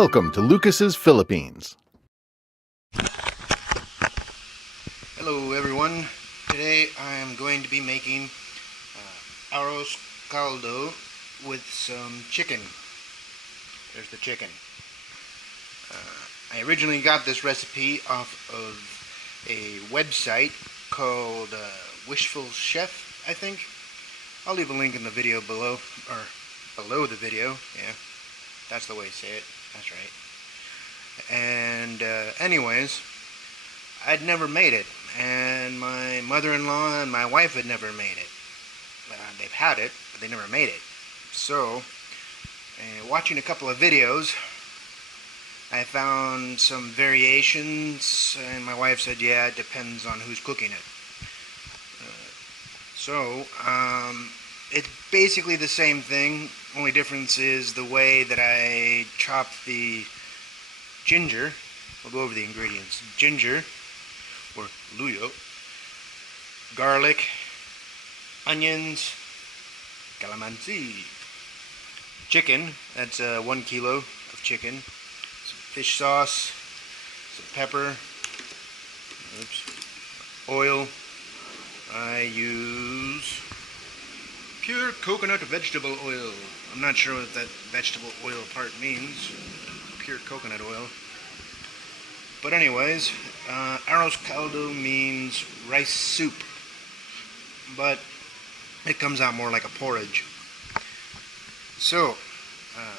Welcome to Lucas's Philippines. Hello everyone. Today I am going to be making Arroz Caldo with some chicken. There's the chicken. I originally got this recipe off of a website called Wishful Chef, I think. I'll leave a link in the video below, or below the video. Yeah, that's the way to say it. That's right. And anyways, I'd never made it, and my mother-in-law and my wife had never made it. They've had it, but they never made it. So, watching a couple of videos, I found some variations, and my wife said, yeah, it depends on who's cooking it. It's basically the same thing. Only difference is the way that I chop the ginger. We'll go over the ingredients. Ginger, or luyo, garlic, onions, calamansi, chicken, that's 1 kilo of chicken, some fish sauce, some pepper, oil. I use pure coconut vegetable oil. I'm not sure what that vegetable oil part means. Pure coconut oil. But anyways, Arroz Caldo means rice soup, but it comes out more like a porridge. So,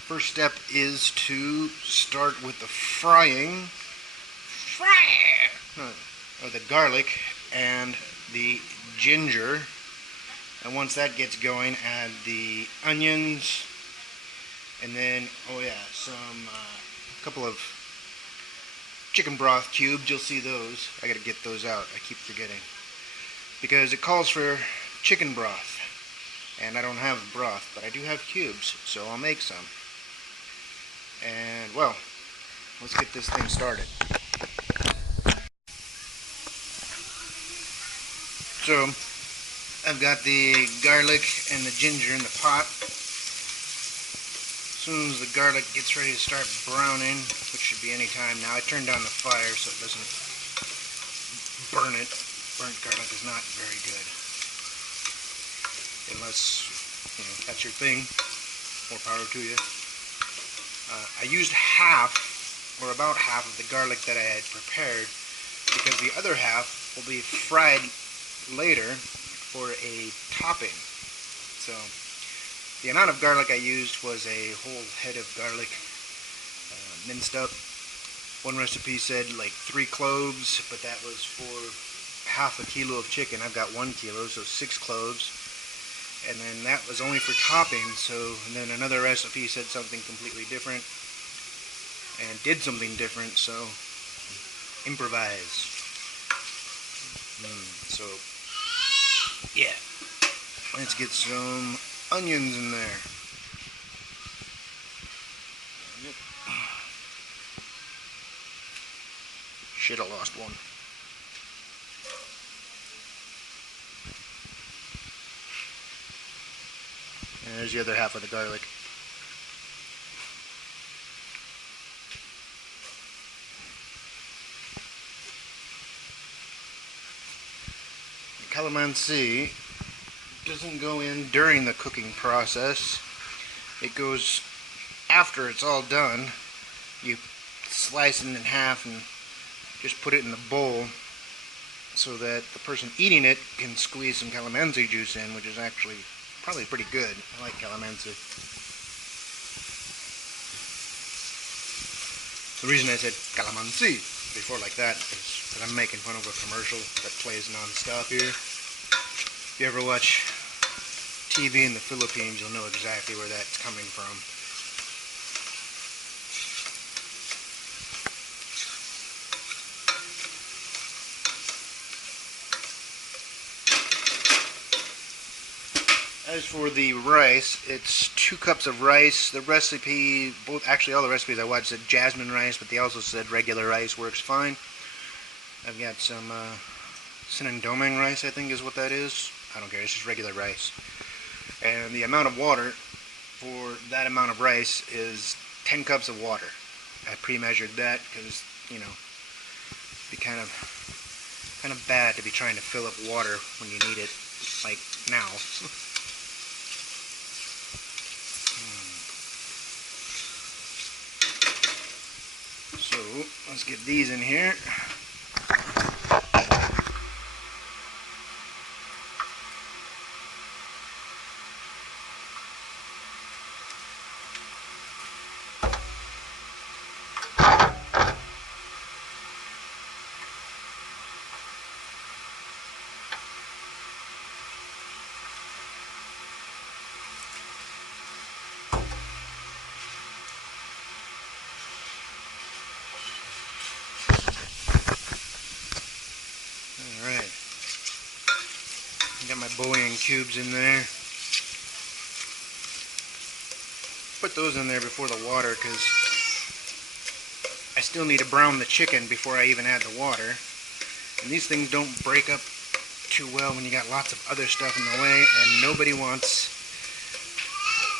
first step is to start with the frying of the garlic and the ginger. And once that gets going, add the onions, and then, some couple of chicken broth cubes. You'll see those. I gotta get those out. I keep forgetting. Because it calls for chicken broth. And I don't have broth, but I do have cubes, so I'll make some. And, well, let's get this thing started. So, I've got the garlic and the ginger in the pot. As soon as the garlic gets ready to start browning, which should be any time now, I turned down the fire so it doesn't burn it. Burnt garlic is not very good. Unless, that's your thing. More power to you. I used about half of the garlic that I had prepared, because the other half will be fried later for a topping. So the amount of garlic I used was a whole head of garlic, minced up. One recipe said like 3 cloves, but that was for half a kilo of chicken. I've got 1 kilo, so 6 cloves. And then that was only for topping. So, and then another recipe said something completely different and did something different. So improvise. So yeah, let's get some onions in there. Shit, I lost one. And there's the other half of the garlic. The calamansi doesn't go in during the cooking process. It goes after it's all done. You slice it in half and just put it in the bowl so that the person eating it can squeeze some calamansi juice in, which is actually probably pretty good. I like calamansi. The reason I said calamansi before like that is because I'm making fun of a commercial that plays non-stop here. If you ever watch TV in the Philippines, you'll know exactly where that's coming from. As for the rice, it's 2 cups of rice. The recipe, all the recipes I watched said jasmine rice, but they also said regular rice works fine. I've got some sinandoming rice, I think is what that is. I don't care, it's just regular rice. And the amount of water for that amount of rice is 10 cups of water. I pre-measured that because, you know, it'd be kind of bad to be trying to fill up water when you need it, like now. So let's get these in here. Alright, got my bouillon cubes in there. Put those in there before the water because I still need to brown the chicken before I even add the water. And these things don't break up too well when you got lots of other stuff in the way, and nobody wants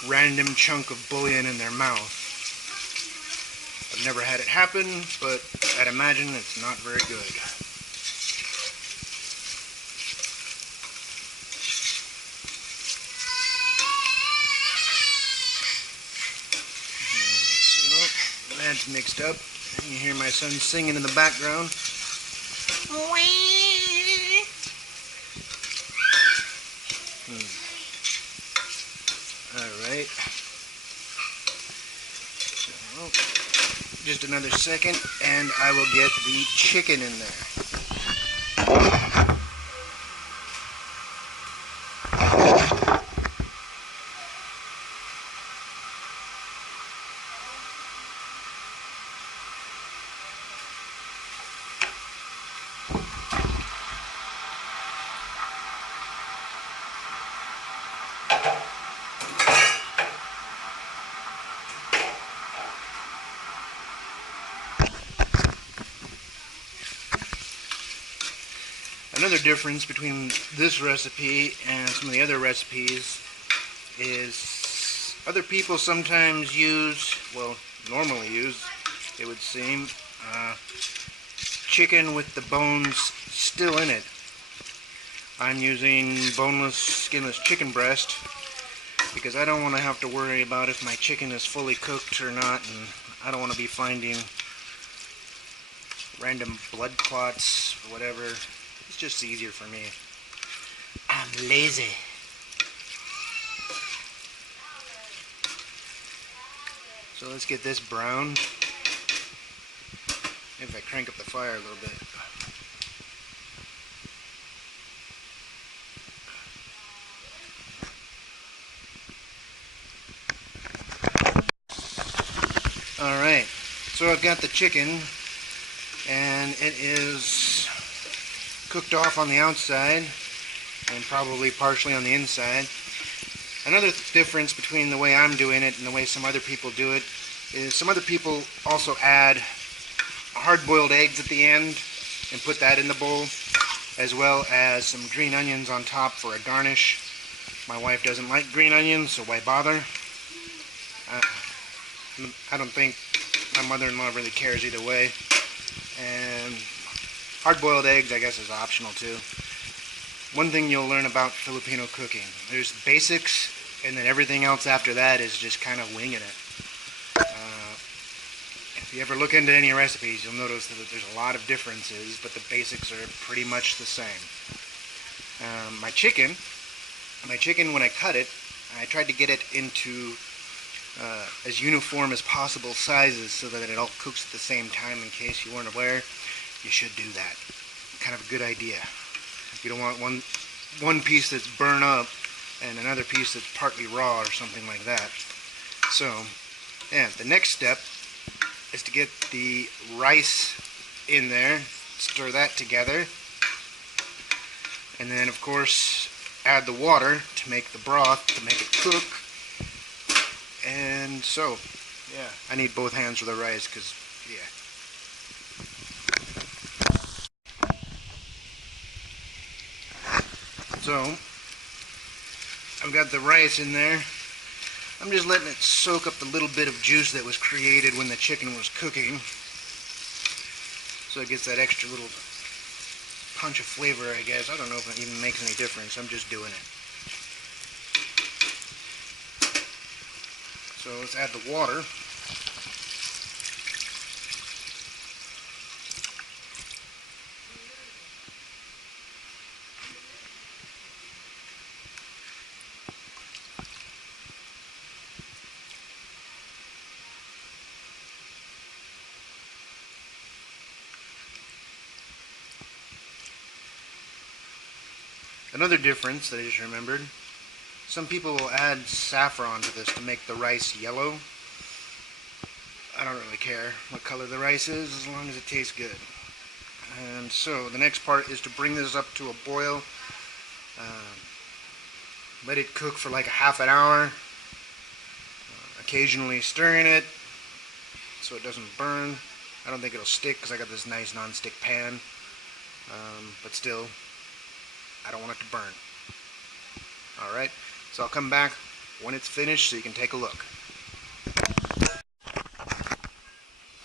random chunk of bouillon in their mouth. I've never had it happen, but I'd imagine it's not very good. So that's mixed up. You hear my son singing in the background. Alright. So, just another second and I will get the chicken in there. Another difference between this recipe and some of the other recipes is other people sometimes use, well, normally use, it would seem, chicken with the bones still in it. I'm using boneless, skinless chicken breast because I don't want to have to worry about if my chicken is fully cooked or not, and I don't want to be finding random blood clots or whatever. It's just easier for me. I'm lazy. So let's get this browned. If I crank up the fire a little bit. Alright, so I've got the chicken and it is cooked off on the outside and probably partially on the inside. Another difference between the way I'm doing it and the way some other people do it is some other people also add hard-boiled eggs at the end and put that in the bowl, as well as some green onions on top for a garnish. My wife doesn't like green onions, so why bother? I don't think my mother-in-law really cares either way. And hard-boiled eggs, I guess, is optional too. One thing you'll learn about Filipino cooking, there's basics, and then everything else after that is just kind of winging it. If you ever look into any recipes, you'll notice that there's a lot of differences, but the basics are pretty much the same. My chicken, when I cut it, I tried to get it into as uniform as possible sizes so that it all cooks at the same time. In case you weren't aware, you should do that. Kind of a good idea. You don't want one piece that's burnt up and another piece that's partly raw or something like that. So, yeah, the next step is to get the rice in there, stir that together, and then of course add the water to make the broth, to make it cook. And so, yeah, I need both hands for the rice because, yeah. So, I've got the rice in there. I'm just letting it soak up the little bit of juice that was created when the chicken was cooking. So it gets that extra little punch of flavor, I guess. I don't know if it even makes any difference. I'm just doing it. So let's add the water. Another difference that I just remembered, some people will add saffron to this to make the rice yellow. I don't really care what color the rice is as long as it tastes good. And so the next part is to bring this up to a boil. Let it cook for like a half an hour. Occasionally stirring it so it doesn't burn. I don't think it'll stick because I got this nice non-stick pan. But still, I don't want it to burn. Alright, so I'll come back when it's finished so you can take a look.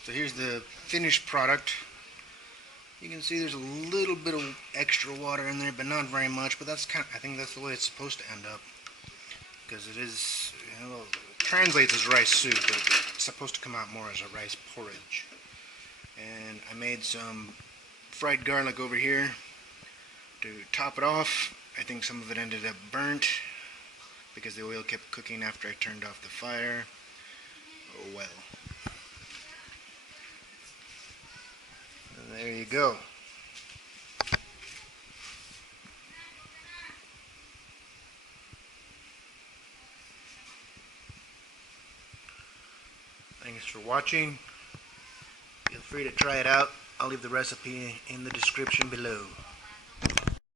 So here's the finished product. You can see there's a little bit of extra water in there, but not very much. But that's I think that's the way it's supposed to end up, because it is, it translates as rice soup, but it's supposed to come out more as a rice porridge. And I made some fried garlic over here to top it off. I think some of it ended up burnt because the oil kept cooking after I turned off the fire. Oh well. And there you go. Thanks for watching. Feel free to try it out. I'll leave the recipe in the description below.